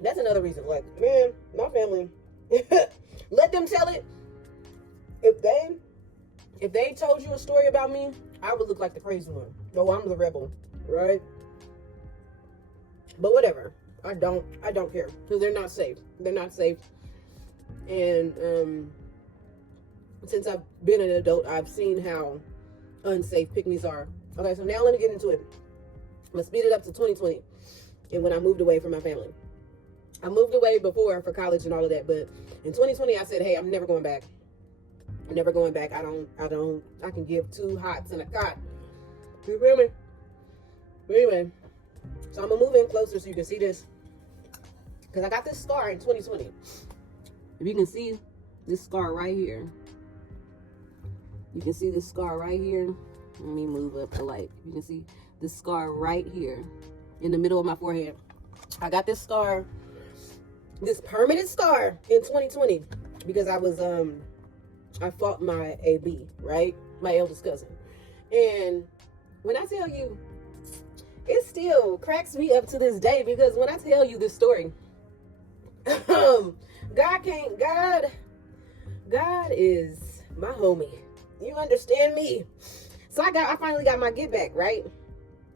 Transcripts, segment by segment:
That's another reason. Like, man, my family, let them tell it. If they told you a story about me, I would look like the crazy one. No, I'm the rebel, right? But whatever. I don't care because they're not safe. They're not safe. And since I've been an adult, I've seen how unsafe pygmies are. Okay, so now let me get into it. I'm gonna speed it up to 2020, and when I moved away from my family. I moved away before for college and all of that, but in 2020 I said, hey, I'm never going back. I'm never going back. I can give two hots and a cot. You feel me? But anyway, so I'm gonna move in closer so you can see this. Because I got this scar in 2020. If you can see this scar right here. You can see this scar right here. Let me move up the light. You can see this scar right here in the middle of my forehead. I got this scar, this permanent scar in 2020 because I fought my AB, right? My eldest cousin. And when I tell you, it still cracks me up to this day because when I tell you this story, God is my homie. You understand me? So I finally got my get back, right?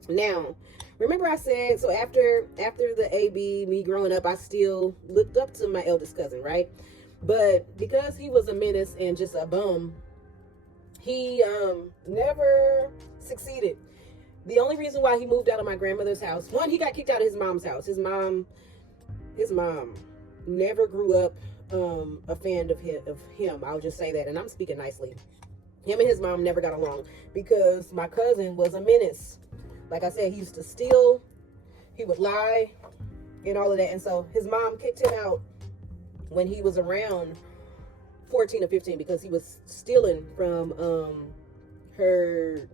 Now, remember I said, so after the AB, me growing up, I still looked up to my eldest cousin, right? But because he was a menace and just a bum, he never succeeded. The only reason why he moved out of my grandmother's house, one, he got kicked out of his mom's house. His mom never grew up a fan of him. I'll just say that, and I'm speaking nicely. Him and his mom never got along because my cousin was a menace. Like I said, he used to steal, he would lie, and all of that. And so his mom kicked him out when he was around 14 or 15 because he was stealing from her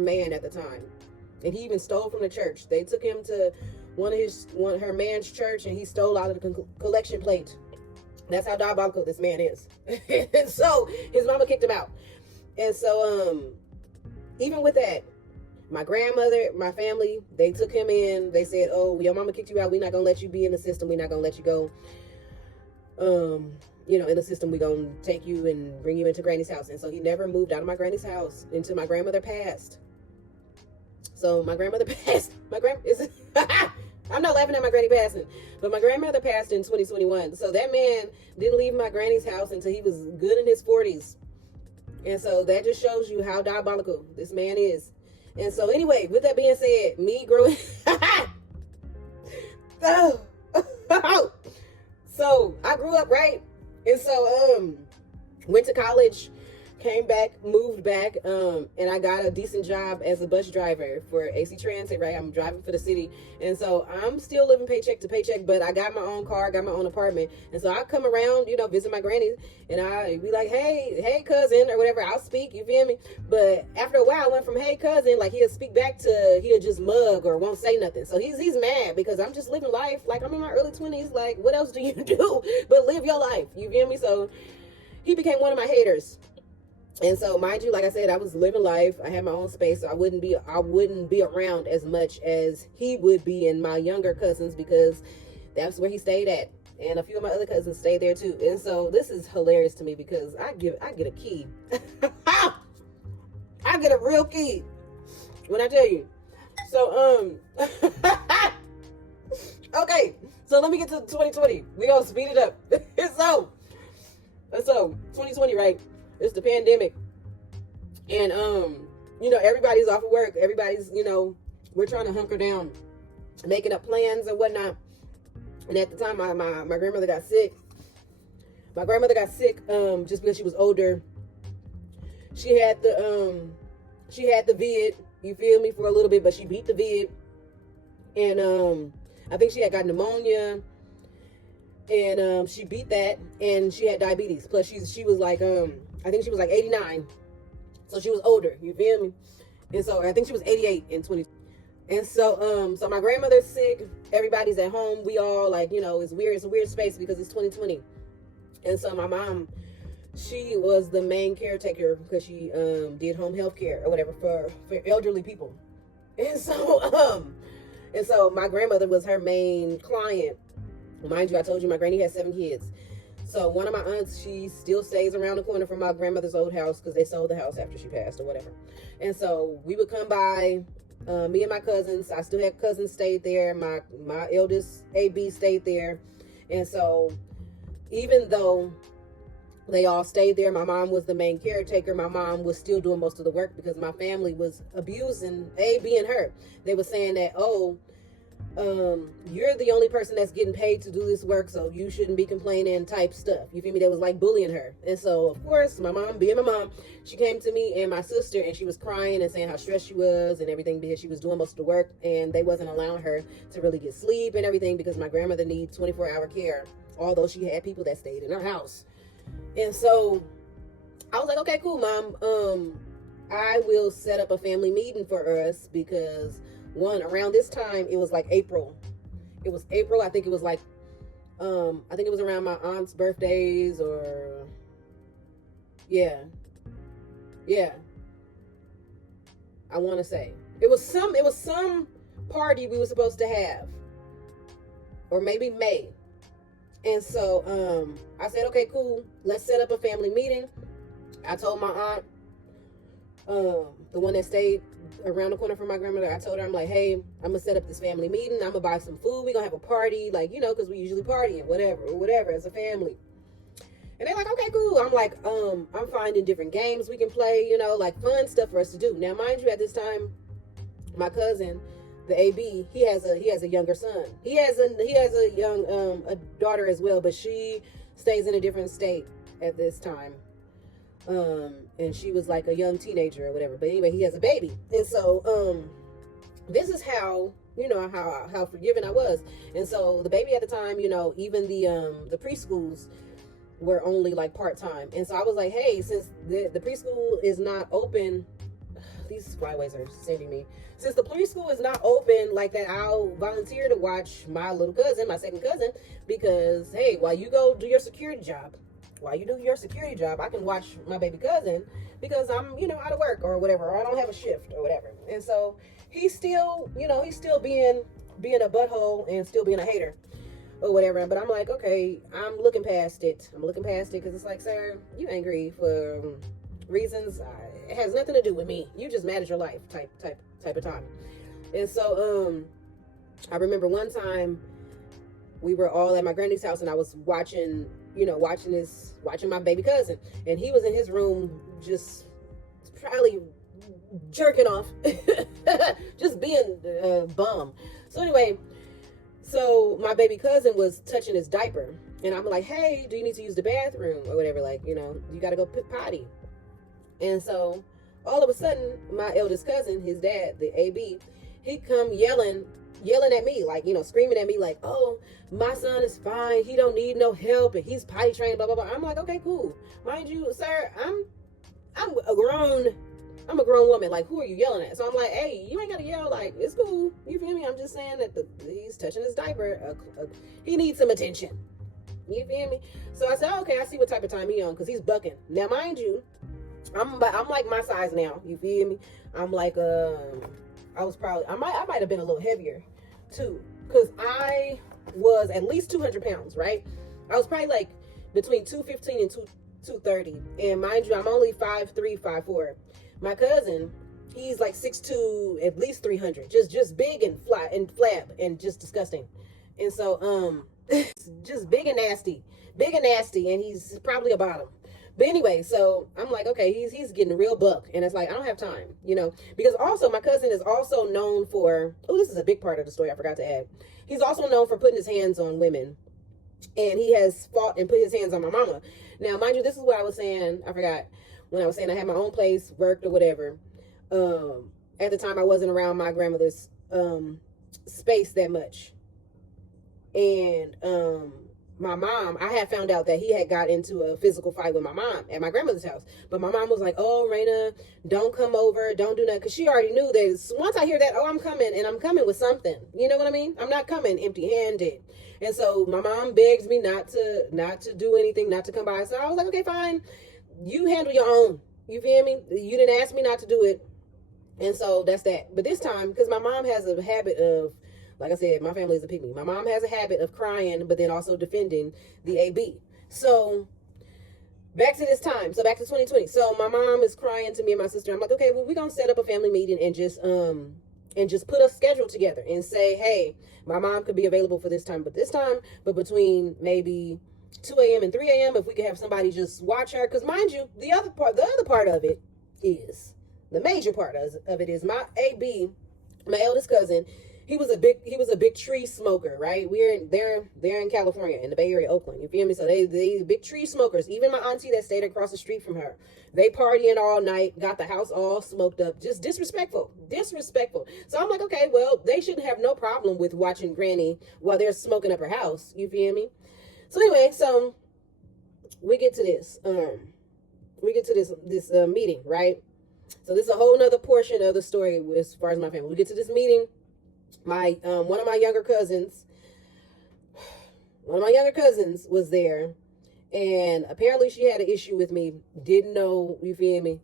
man at the time. And he even stole from the church. They took him to her man's church, and he stole out of the collection plate. That's how diabolical this man is. And so his mama kicked him out. And so even with that, my grandmother, my family, they took him in. They said, oh, your mama kicked you out. We're not going to let you be in the system. We're not going to let you go, in the system. We're going to take you and bring you into Granny's house. And so he never moved out of my Granny's house until my grandmother passed. So my grandmother passed. I'm not laughing at my granny passing, but my grandmother passed in 2021. So that man didn't leave my granny's house until he was good in his 40s. And so that just shows you how diabolical this man is. And so anyway, with that being said, me growing so I grew up, right? And so went to college, came back, moved back, and I got a decent job as a bus driver for AC Transit, right? I'm driving for the city. And so I'm still living paycheck to paycheck, but I got my own car, got my own apartment. And so I come around, visit my granny, and I be like, hey, cousin, or whatever. I'll speak, you feel me? But after a while, I went from, hey, cousin, like he'll speak back to, he'll just mug or won't say nothing. So he's mad because I'm just living life. Like, I'm in my early 20s. Like, what else do you do but live your life? You feel me? So he became one of my haters. And so, mind you, like I said, I was living life. I had my own space, so I wouldn't be around as much as he would be and my younger cousins because that's where he stayed at. And a few of my other cousins stayed there too. And so this is hilarious to me because I get a key. I get a real key when I tell you. So, okay. So let me get to 2020. We gonna speed it up. So 2020, right? It's the pandemic. And, everybody's off of work. Everybody's, we're trying to hunker down, making up plans and whatnot. And at the time, my grandmother got sick. My grandmother got sick just because she was older. She had the vid, you feel me, for a little bit, but she beat the vid. And I think she had got pneumonia. And she beat that, and she had diabetes. Plus, she was like, I think she was like 89. So she was older, you feel me? And so I think she was 88 in 20. And so my grandmother's sick. Everybody's at home. We all it's weird. It's a weird space because it's 2020. And so my mom, she was the main caretaker because she did home health care or whatever for elderly people. And so my grandmother was her main client. Mind you, I told you my granny had 7 kids. So one of my aunts, she still stays around the corner from my grandmother's old house because they sold the house after she passed or whatever. And so we would come by, me and my cousins. I still had cousins stayed there. My eldest AB stayed there. And so even though they all stayed there, my mom was the main caretaker. My mom was still doing most of the work because my family was abusing AB and her. They were saying that, oh, you're the only person that's getting paid to do this work, so you shouldn't be complaining type stuff. You feel me? They was like bullying her. And so, of course, my mom, being my mom, she came to me and my sister, and she was crying and saying how stressed she was and everything because she was doing most of the work, and they wasn't allowing her to really get sleep and everything because my grandmother needs 24-hour care, although she had people that stayed in her house. And so I was like, okay, cool, Mom. I will set up a family meeting for us because around this time, it was like April. It was April. I think it was like, I think it was around my aunt's birthdays or, yeah. I want to say it was some party we were supposed to have, or maybe May. And so, I said, okay, cool. Let's set up a family meeting. I told my aunt, the one that stayed around the corner from my grandmother, I told her, I'm like, hey, I'm gonna set up this family meeting. I'm gonna buy some food. We're gonna have a party, like, you know, because we usually party and whatever as a family. And they're like, okay, cool. I'm like, I'm finding different games we can play, you know, like fun stuff for us to do. Now, mind you, at this time, my cousin, the AB, he has a younger son. He has a young a daughter as well, but she stays in a different state at this time. And she was like a young teenager or whatever. But anyway, he has a baby. And so, this is how, you know, how forgiving I was. And so the baby at the time, you know, even the preschools were only like part-time. And so I was like, hey, since the preschool is not open, these flyways are sending me. Since the preschool is not open like that, I'll volunteer to watch my little cousin, my second cousin, because hey, while you go do your security job, I can watch my baby cousin because I'm, you know, out of work or whatever, or I don't have a shift or whatever. And so he's still, you know, being a butthole and still being a hater or whatever. But I'm like, okay, I'm looking past it because it's like, sir, you angry for reasons it has nothing to do with me. You just mad at your life type of time. And so I remember one time we were all at my granny's house and I was watching my baby cousin, and he was in his room just probably jerking off, just being a bum. So anyway, so my baby cousin was touching his diaper, and I'm like, hey, do you need to use the bathroom or whatever? Like, you know, you got to go potty. And so all of a sudden, my eldest cousin, his dad, the AB, he come yelling at me, like, you know, screaming at me like, oh, my son is fine, he don't need no help, and he's potty trained, blah blah blah. I'm like, okay, cool. Mind you, sir, I'm a grown woman. Like, who are you yelling at? So I'm like, hey, you ain't gotta yell. Like, it's cool. You feel me? I'm just saying that he's touching his diaper. He needs some attention. You feel me? So I said, okay, I see what type of time he on, because he's bucking. Now, mind you, I'm like my size now. You feel me? I'm like, I might have been a little heavier too, because I was at least 200 pounds, right? I was probably like between 215 and 230. And mind you, I'm only 5'3", 5'4". My cousin, he's like 6'2", at least 300. Just big and flat and flab and just disgusting. And so, just big and nasty, and he's probably a bottom. But anyway, so I'm like, okay, he's getting real buck. And it's like, I don't have time, you know, because also my cousin is also known for, oh, this is a big part of the story I forgot to add. He's also known for putting his hands on women. And he has fought and put his hands on my mama. Now, mind you, this is what I was saying. I forgot when I was saying I had my own place, worked or whatever. At the time, I wasn't around my grandmother's space that much. And my mom, I had found out that he had got into a physical fight with my mom at my grandmother's house. But my mom was like, oh, Raina, don't come over. Don't do nothing. Because she already knew that once I hear that, oh, I'm coming, and I'm coming with something. You know what I mean? I'm not coming empty-handed. And so my mom begs me not to do anything, not to come by. So I was like, okay, fine. You handle your own. You feel me? You didn't ask me not to do it. And so that's that. But this time, because my mom has a habit of Like I said, my family is a pygmy. My mom has a habit of crying, but then also defending the AB. So back to this time. So back to 2020. So my mom is crying to me and my sister. I'm like, okay, well, we're gonna set up a family meeting and just put a schedule together and say, hey, my mom could be available for this time, but between maybe 2 a.m. and 3 a.m. if we could have somebody just watch her. Because mind you, the other part of it is, the major part of it is my AB, my eldest cousin. He was a big tree smoker, right? They're in California, in the Bay Area, Oakland. You feel me? So they big tree smokers. Even my auntie that stayed across the street from her, they partying all night, got the house all smoked up, just disrespectful. So I'm like, okay, well, they shouldn't have no problem with watching Granny while they're smoking up her house. You feel me? So anyway, so we get to this meeting, right? So this is a whole nother portion of the story as far as my family. We get to this meeting. My one of my younger cousins was there, and apparently she had an issue with me. Didn't know, you feel me,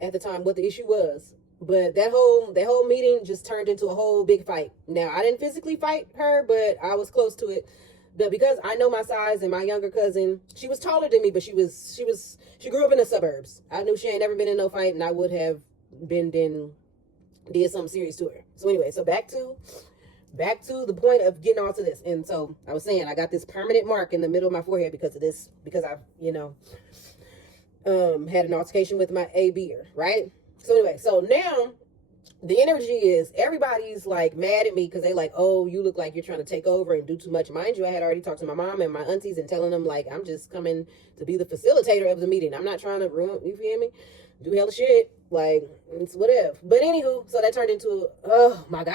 at the time what the issue was. But that whole meeting just turned into a whole big fight. Now, I didn't physically fight her, but I was close to it. But because I know my size, and my younger cousin, she was taller than me, but she grew up in the suburbs. I knew she ain't never been in no fight, and I would have did something serious to her. So anyway, so back to the point of getting all to this. And so I was saying, I got this permanent mark in the middle of my forehead because of this, because I've, had an altercation with my AB'er, right? So anyway, so now the energy is, everybody's like mad at me because they like, oh, you look like you're trying to take over and do too much. Mind you, I had already talked to my mom and my aunties and telling them like, I'm just coming to be the facilitator of the meeting. I'm not trying to ruin, you feel me? Do hella shit. Like, it's whatever. But anywho, so that turned into, oh my God.